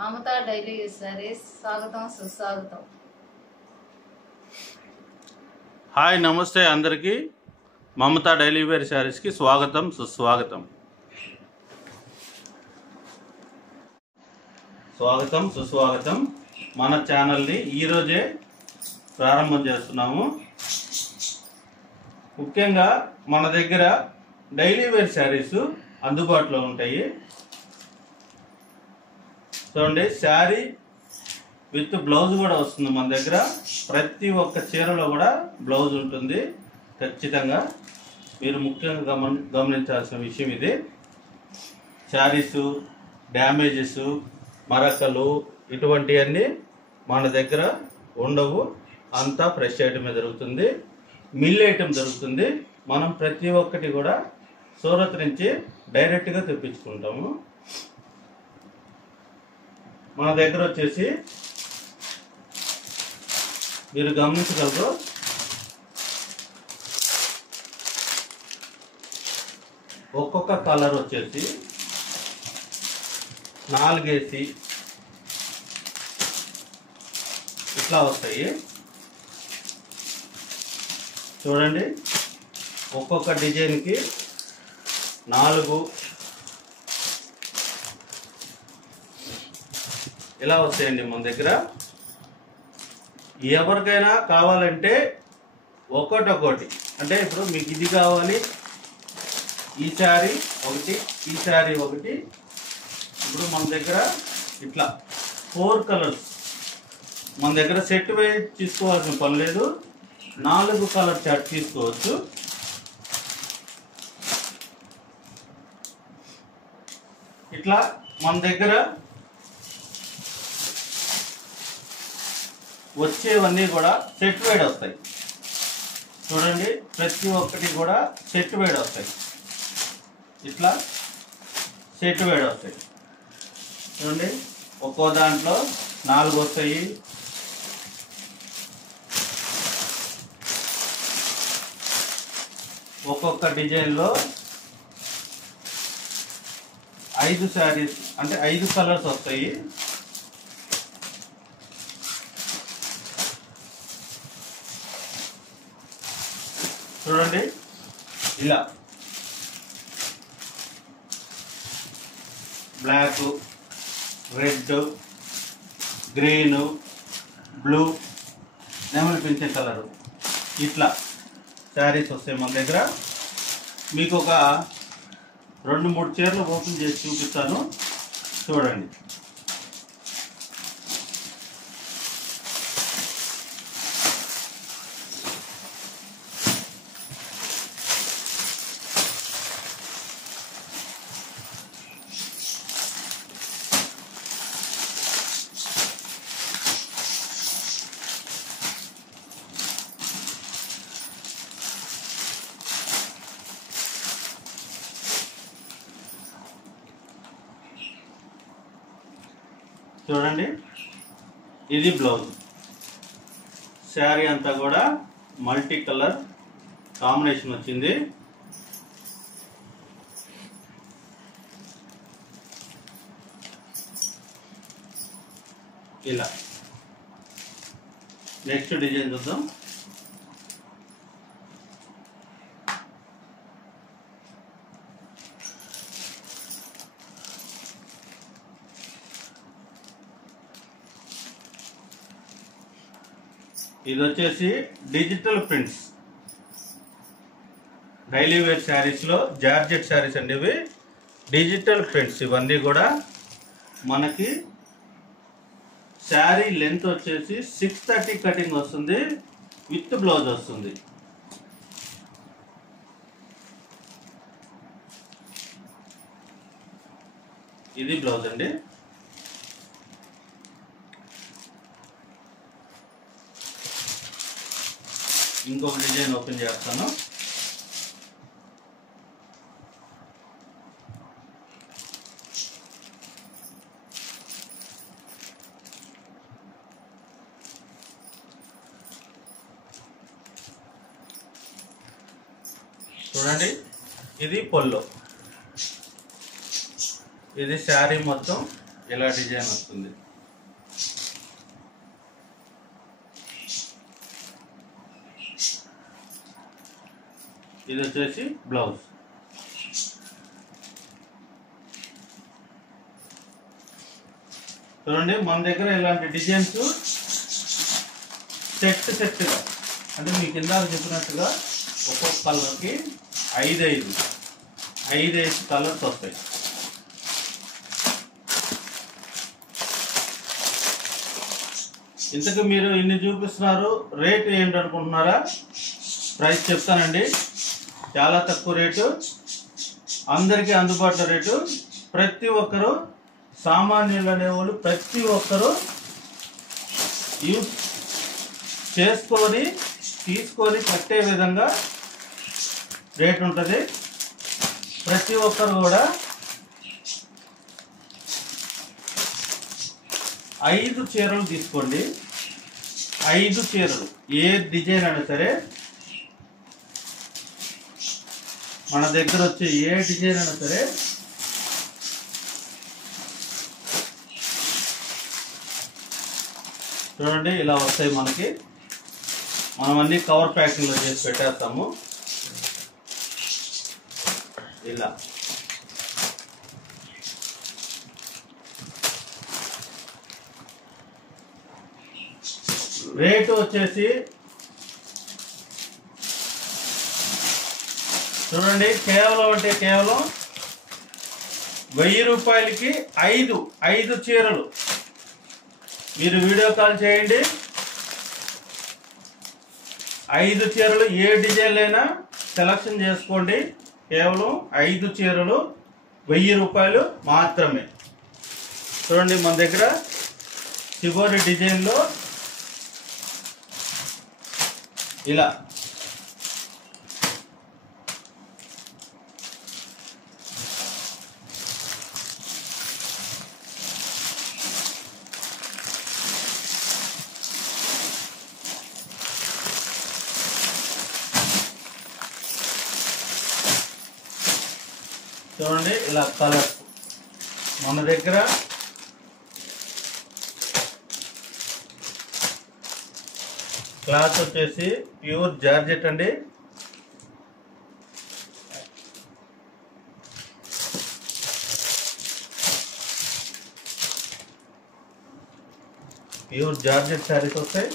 Mamata daily saris స్వాగతం సుస్వాగతం. Hi నమస్తే అందరికీ. మమతా డైలీ వేర్ శారీస్కి స్వాగతం సుస్వాగతం. స్వాగతం సుస్వాగతం. మన ఛానల్ని ఈరోజే ప్రారంభం చేస్తున్నాము. ముఖ్యంగా మన దగ్గర డైలీ వేర్ శారీస్ అందుబాటులో ఉంటాయి. చూడండి, శారీ విత్ బ్లౌజ్ కూడా వస్తుంది మన దగ్గర. ప్రతి ఒక్క చీరలో కూడా బ్లౌజ్ ఉంటుంది ఖచ్చితంగా. మీరు ముఖ్యంగా గమనించాల్సిన విషయం ఇది. శారీస్ డ్యామేజెస్ మరకలు ఇటువంటివన్నీ మన దగ్గర ఉండవు. అంతా ఫ్రెష్ ఐటమే దొరుకుతుంది, మిల్ ఐటమ్ దొరుకుతుంది. మనం ప్రతి ఒక్కటి కూడా సూరత్ నుంచి డైరెక్ట్గా తెప్పించుకుంటాము. మన దగ్గర వచ్చేసి మీరు గమనించగలరు, ఒక్కొక్క కలర్ వచ్చేసి 4 వేసి ఇట్లా వస్తాయి. చూడండి, ఒక్కొక్క డిజైన్కి 4 ఇలా వస్తాయండి మన దగ్గర. ఎవరికైనా కావాలంటే ఒక్కొక్కటి, అంటే ఇప్పుడు మీకు ఇది కావాలి, ఈ శారీ ఒకటి, ఈ శారీ ఒకటి. ఇప్పుడు మన దగ్గర ఇట్లా 4 కలర్స్ మన దగ్గర సెట్ వైజ్ తీసుకోవాల్సిన పని లేదు. 4 కలర్ చార్ట్ తీసుకోవచ్చు. ఇట్లా మన దగ్గర వచ్చేవన్నీ కూడా సెట్ వైడ్ వస్తాయి. చూడండి, ప్రతి ఒక్కటి కూడా సెట్ వైడ్ వస్తాయి. ఇట్లా సెట్ వైడ్ వస్తాయి. చూడండి, ఒక్కో దాంట్లో 4 వస్తాయి. ఒక్కొక్క డిజైన్లో 5 శారీస్ అంటే 5 కలర్స్ వస్తాయి. చూడండి, ఇలా బ్లాక్, రెడ్, గ్రీన్, బ్లూ, నెమలి పింఛన్ కలరు, ఇట్లా శారీస్ వస్తాయి మన దగ్గర. మీకు ఒక 2-3 చీరలు ఓపెన్ చేసి చూపిస్తాను, చూడండి. చూడండి, ఇది బ్లౌజ్. శారీ అంతా కూడా మల్టీ కలర్ కాంబినేషన్ వచ్చింది. ఇలా నెక్స్ట్ డిజైన్ చూద్దాం. ఇది వచ్చేసి డిజిటల్ ప్రింట్స్ డైలీ వేర్ శారీస్లో జార్జెట్ శారీస్ అండి. ఇవి డిజిటల్ ప్రింట్స్. ఇవన్నీ కూడా మనకి శారీ లెంత్ వచ్చేసి 630 కటింగ్ వస్తుంది, విత్ బ్లౌజ్ వస్తుంది. ఇది బ్లౌజ్ అండి. ఇంకొక డిజైన్ ఓపెన్ చేస్తాను. చూడండి, ఇది పొల్లో. ఇది శారీ మొత్తం ఇలా డిజైన్ వస్తుంది. ఇది వచ్చేసి బ్లౌజ్. చూడండి మన దగ్గర ఇలాంటి డిజైన్స్ సెట్గా అంటే మీకు ఇందాక చెప్పినట్టుగా ఒక్కొక్క కలర్కి 5 కలర్స్ వస్తాయి. ఇంతకు మీరు ఇన్ని చూపిస్తున్నారు, రేటు ఏంటనుకుంటున్నారా? ప్రైస్ చెప్తానండి, చాలా తక్కువ రేటు, అందరికీ అందుబాటులో రేటు. ప్రతి ఒక్కరూ సామాన్యులు అనేవాళ్ళు ప్రతి ఒక్కరూ యూజ్ చేసుకొని తీసుకొని కట్టే విధంగా రేట్ ఉంటుంది. ప్రతి ఒక్కరు కూడా 5 చీరలు తీసుకోండి. 5 చీరలు ఏ డిజైన్ అయినా సరే మన దగ్గర వచ్చే ఏ డిజైన్ అయినా సరే చూడండి ఇలా వస్తాయి మనకి. మనం అన్ని కవర్ ప్యాకింగ్లో చేసి పెట్టేస్తాము. ఇలా రేటు వచ్చేసి చూడండి, కేవలం అంటే కేవలం 1000 రూపాయలకి 5 చీరలు. మీరు వీడియో కాల్ చేయండి, 5 చీరలు ఏ డిజైన్లు అయినా సెలక్షన్ చేసుకోండి. కేవలం 5 చీరలు 1000 రూపాయలు మాత్రమే. చూడండి మన దగ్గర చివరి డిజైన్లో ఇలా చూడండి ఇలా కలర్స్ మన దగ్గర క్లాత్ వచ్చేసి ప్యూర్ జార్జెట్ అండి. ప్యూర్ జార్జెట్ శారీస్ వస్తాయి.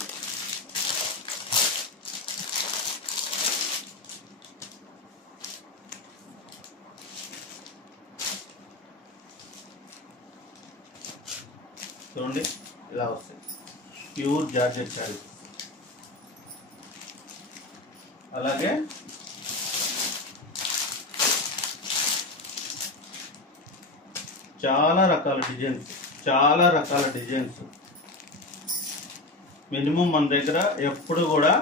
చూడండి ఇలా వస్తాయి ప్యూర్ జార్జెట్ శారీస్. అలాగే చాలా రకాల డిజైన్స్ మినిమం మన దగ్గర ఎప్పుడు కూడా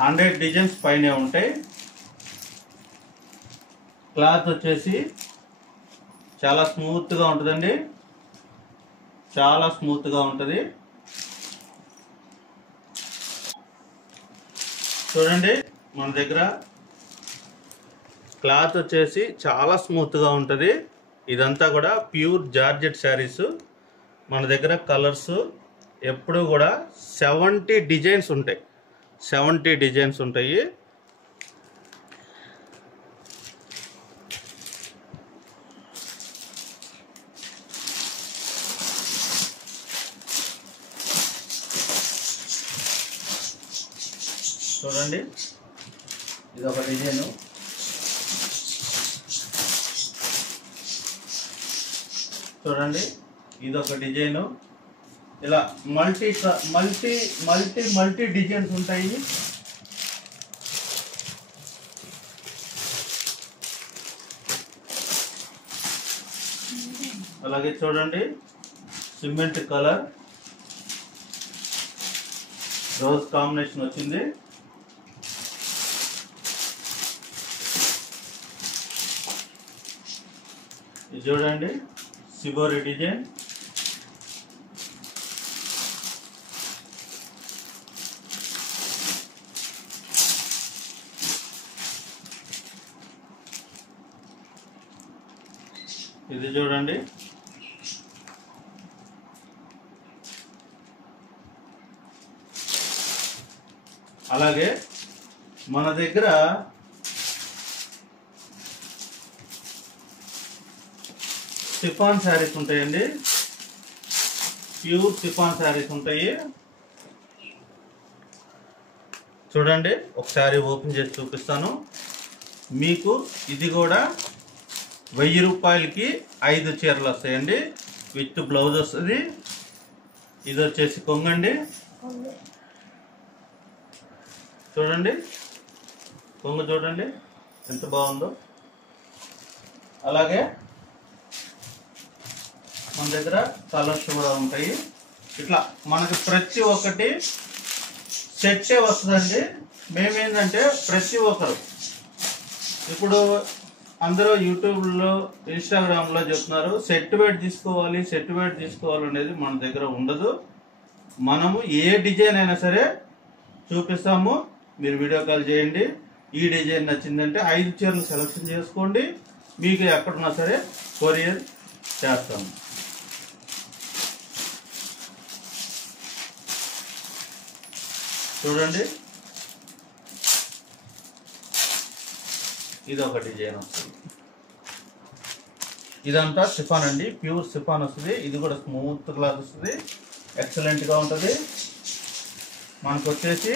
100 డిజైన్స్ పైనే ఉంటాయి. క్లాత్ వచ్చేసి చాలా స్మూత్గా ఉంటుందండి, చాలా స్మూత్గా ఉంటుంది. చూడండి మన దగ్గర క్లాత్ వచ్చేసి చాలా స్మూత్గా ఉంటుంది. ఇదంతా కూడా ప్యూర్ జార్జెట్ శారీస్. మన దగ్గర కలర్స్ ఎప్పుడు కూడా 70 డిజైన్స్ ఉంటాయి. 70 డిజైన్స్ ఉంటాయి. చూడండి ఇదొక డిజైను. చూడండి ఇదొక డిజైను. ఇలా మల్టీ డిజైన్స్ ఉంటాయి. అలాగే చూడండి సిమెంట్ కలర్ రోజ్ కాంబినేషన్ వచ్చింది. ఇది చూడండి సిబోరి డిజైన్. ఇది చూడండి అలాగే మన దగ్గర షిఫాన్ శారీస్ ఉంటాయండి, ప్యూర్ షిఫాన్ శారీస్ ఉంటాయి. చూడండి ఒకసారి ఓపెన్ చేసి చూపిస్తాను మీకు. ఇది కూడా 1000 రూపాయలకి 5 చీరలు వస్తాయండి, విత్ బ్లౌజ్ వస్తుంది. ఇది వచ్చేసి కొంగండి, చూడండి కొంగు చూడండి ఎంత బాగుందో. అలాగే మన దగ్గర కలర్స్ కూడా ఉంటాయి. ఇట్లా మనకి ప్రతి ఒక్కటి సెట్టే వస్తుందండి. మేమేంటంటే ప్రతి ఒక్కరు ఇప్పుడు అందరూ యూట్యూబ్లో ఇన్స్టాగ్రామ్లో చెప్తున్నారు సెట్ వెయిట్ తీసుకోవాలి, సెట్ వెయిట్ తీసుకోవాలి అనేది మన దగ్గర ఉండదు. మనము ఏ డిజైన్ అయినా సరే చూపిస్తాము, మీరు వీడియో కాల్ చేయండి. ఈ డిజైన్ నచ్చిందంటే 5 చీరలు సెలెక్షన్ చేసుకోండి, మీకు ఎక్కడున్నా సరే కొరియర్ చేస్తాము. చూడండి ఇది ఒక డిజైన్ వస్తుంది. ఇదంతా షిఫాన్ అండి, ప్యూర్ షిఫాన్ వస్తుంది. ఇది కూడా స్మూత్ క్లాత్ వస్తుంది, ఎక్సలెంట్గా ఉంటుంది. మనకు వచ్చేసి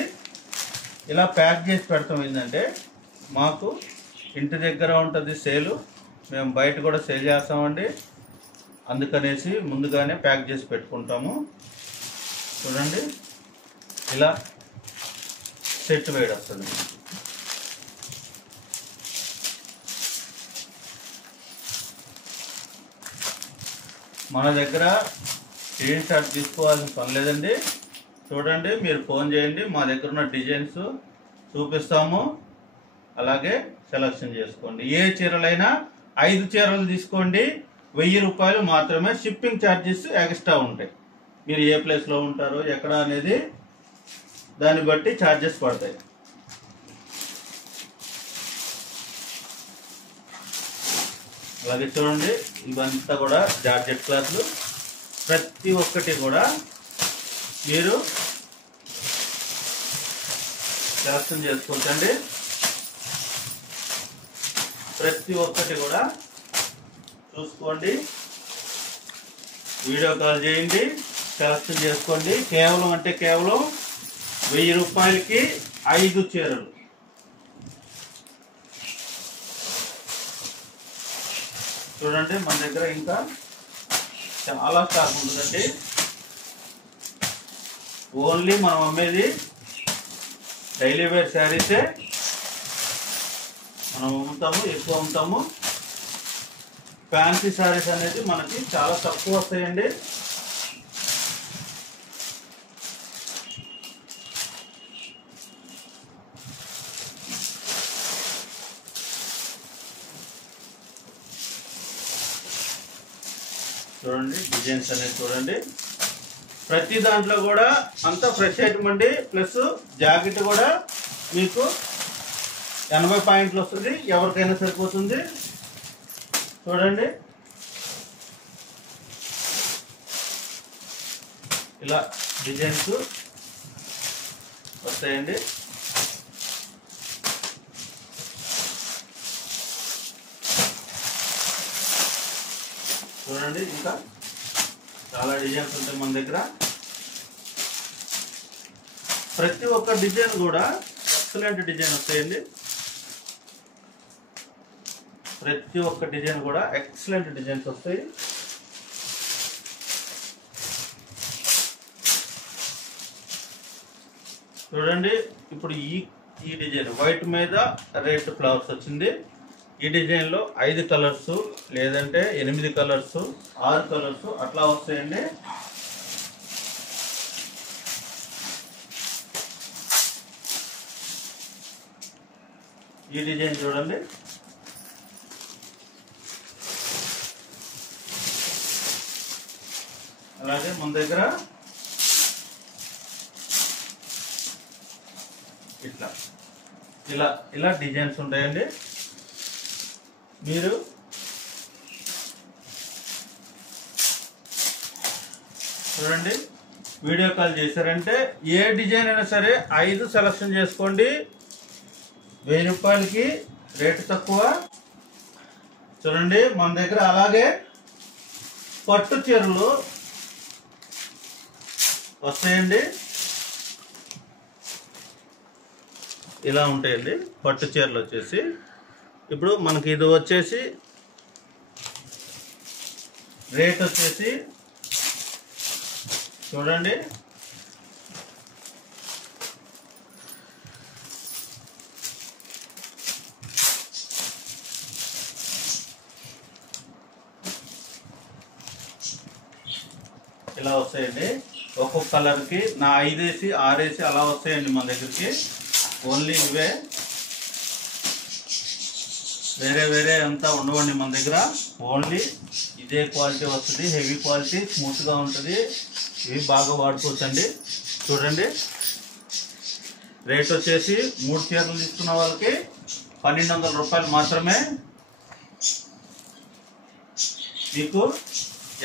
ఇలా ప్యాక్ చేసి పెడతాం. ఏంటంటే మాకు ఇంటి దగ్గర ఉంటుంది సేలు, మేము బయట కూడా సేల్ చేస్తామండి. అందుకనేసి ముందుగానే ప్యాక్ చేసి పెట్టుకుంటాము. చూడండి ఇలా సెట్ వేడి వస్తుంది. మన దగ్గర స్క్రీన్ షాట్ తీసుకోవాల్సిన పని లేదండి. చూడండి మీరు ఫోన్ చేయండి, మా దగ్గర ఉన్న డిజైన్స్ చూపిస్తాము, అలాగే సెలెక్షన్ చేసుకోండి. ఏ చీరలైనా 5 చీరలు తీసుకోండి, 1000 రూపాయలు మాత్రమే. షిప్పింగ్ ఛార్జెస్ ఎక్స్ట్రా ఉంటాయి. మీరు ఏ ప్లేస్లో ఉంటారో ఎక్కడ అనేది దాన్ని బట్టి ఛార్జెస్ పడతాయి. అలాగే చూడండి ఇవంతా కూడా జార్జెట్ క్లాత్లు, ప్రతి ఒక్కటి కూడా మీరు సెలెక్షన్ చేసుకోవచ్చండి. ప్రతి ఒక్కటి కూడా చూసుకోండి, వీడియో కాల్ చేయండి, సెలెక్షన్ చేసుకోండి. కేవలం అంటే కేవలం 1000 రూపాయలకి 5 చీరలు. చూడండి మన దగ్గర ఇంకా చాలా స్టాక్ ఉంటుందండి. ఓన్లీ మనం అమ్మేది డైలీ వేర్ శారీసే మనం అమ్ముతాము, ఎక్కువ అమ్ముతాము. ఫ్యాన్సీ శారీస్ అనేది మనకి చాలా తక్కువ వస్తాయండి. చూడండి డిజైన్స్ అనేది చూడండి, ప్రతి దాంట్లో కూడా అంతా ఫ్రెష్ ఐటమ్ అండి. ప్లస్ జాకెట్ కూడా మీకు 80 పాయింట్లు వస్తుంది, ఎవరికైనా సరిపోతుంది. చూడండి ఇలా డిజైన్స్ వస్తాయండి. చూడండి ఇంకా చాలా డిజైన్స్ ఉంటాయి మన దగ్గర. ప్రతి ఒక్క డిజైన్ కూడా ఎక్సలెంట్ డిజైన్ వస్తాయండి. ప్రతి ఒక్క డిజైన్ కూడా ఎక్సలెంట్ డిజైన్స్ వస్తాయి. చూడండి ఇప్పుడు ఈ డిజైన్ వైట్ మీద రెడ్ ఫ్లవర్స్ వచ్చింది. ఈ డిజైన్ లో 5 కలర్స్ లేదంటే 8 కలర్స్ 6 కలర్స్ అట్లా వస్తాయండి. ఈ డిజైన్ చూడండి, అలాగే మన దగ్గర ఇట్లా ఇలా ఇలా డిజైన్స్ ఉంటాయండి. మీరు చూడండి వీడియో కాల్ చేశారంటే ఏ డిజైన్ అయినా సరే 5 సెలెక్షన్ చేసుకోండి. 1000 రూపాయలకి రేటు తక్కువ. చూడండి మన దగ్గర అలాగే పట్టు చీరలు వస్తాయండి. ఇలా ఉంటాయండి పట్టు చీరలు వచ్చేసి. ఇప్పుడు మనకి ఇది వచ్చేసి రేట్ వచ్చేసి చూడండి ఇలా వస్తాయండి. ఒక్కొక్క కలర్కి నా 5 వేసి 6 వేసి అలా వస్తాయండి మన దగ్గరికి. ఓన్లీ ఇవే, వేరే అంతా ఉండవండి మన దగ్గర. ఓన్లీ ఇదే క్వాలిటీ వస్తుంది. హెవీ క్వాలిటీ, స్మూత్గా ఉంటుంది. ఇవి బాగా వాడుకోవచ్చండి. చూడండి రేట్ వచ్చేసి 3 చీరలు తీసుకున్న వాళ్ళకి 1200 రూపాయలు మాత్రమే. మీకు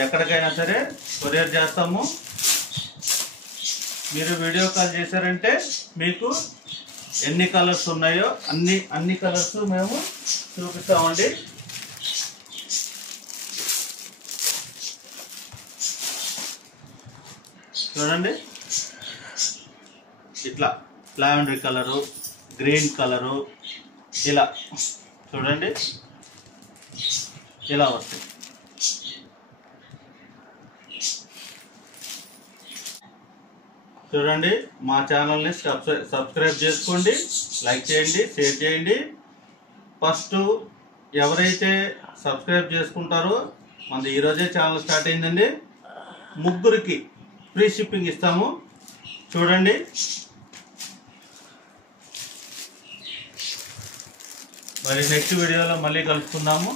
ఎక్కడికైనా సరే కొరియర్ చేస్తాము. మీరు వీడియో కాల్ చేశారంటే మీకు ఎన్ని కలర్స్ ఉన్నాయో అన్ని కలర్స్ మేము చూపిస్తామండి. చూడండి ఇట్లా లావెండర్ కలరు, గ్రీన్ కలరు, ఇలా చూడండి ఇలా వస్తాయి. చూడండి మా ఛానల్ని సబ్స్క్రైబ్ చేసుకోండి, లైక్ చేయండి, షేర్ చేయండి. ఫస్ట్ ఎవరైతే సబ్స్క్రైబ్ చేసుకుంటారో మనది ఈరోజే ఛానల్ స్టార్ట్ అయిందండి. 3కి ఫ్రీ షిప్పింగ్ ఇస్తాము. చూడండి మరి నెక్స్ట్ వీడియోలో మళ్ళీ కలుసుకుందాము.